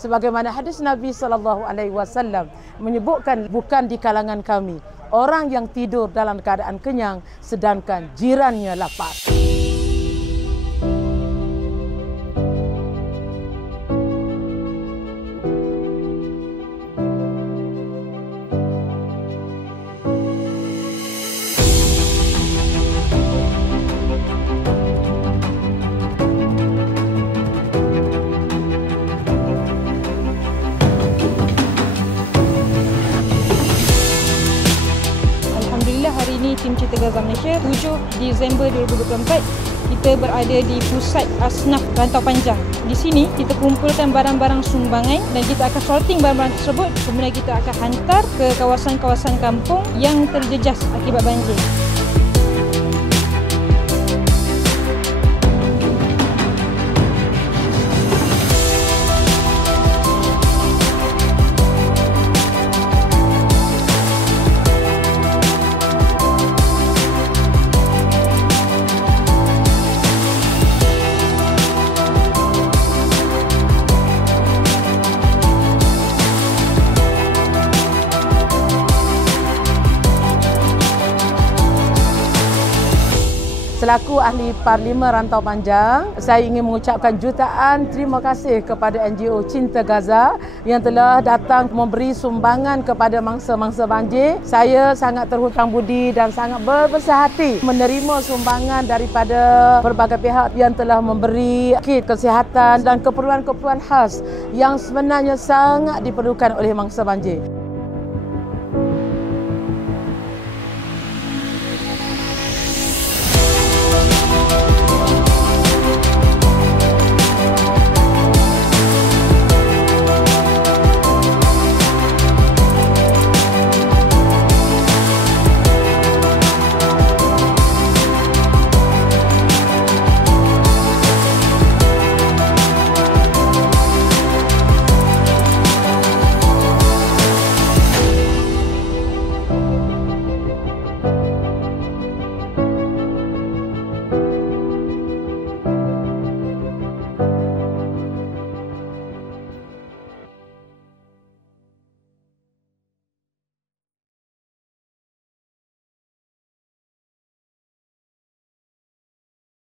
Sebagaimana hadis Nabi SAW menyebutkan, bukan di kalangan kami orang yang tidur dalam keadaan kenyang sedangkan jirannya lapar. Hari ini tim Cinta Gaza Malaysia 7 Disember 2024 kita berada di pusat asnaf Rantau Panjang. Di sini kita kumpulkan barang-barang sumbangan dan kita akan sorting barang-barang tersebut, kemudian kita akan hantar ke kawasan-kawasan kampung yang terjejas akibat banjir. Selaku ahli parlimen Rantau Panjang, saya ingin mengucapkan jutaan terima kasih kepada NGO Cinta Gaza yang telah datang memberi sumbangan kepada mangsa-mangsa banjir. Saya sangat terhutang budi dan sangat berbesar hati menerima sumbangan daripada berbagai pihak yang telah memberi kit kesihatan dan keperluan-keperluan khas yang sebenarnya sangat diperlukan oleh mangsa banjir.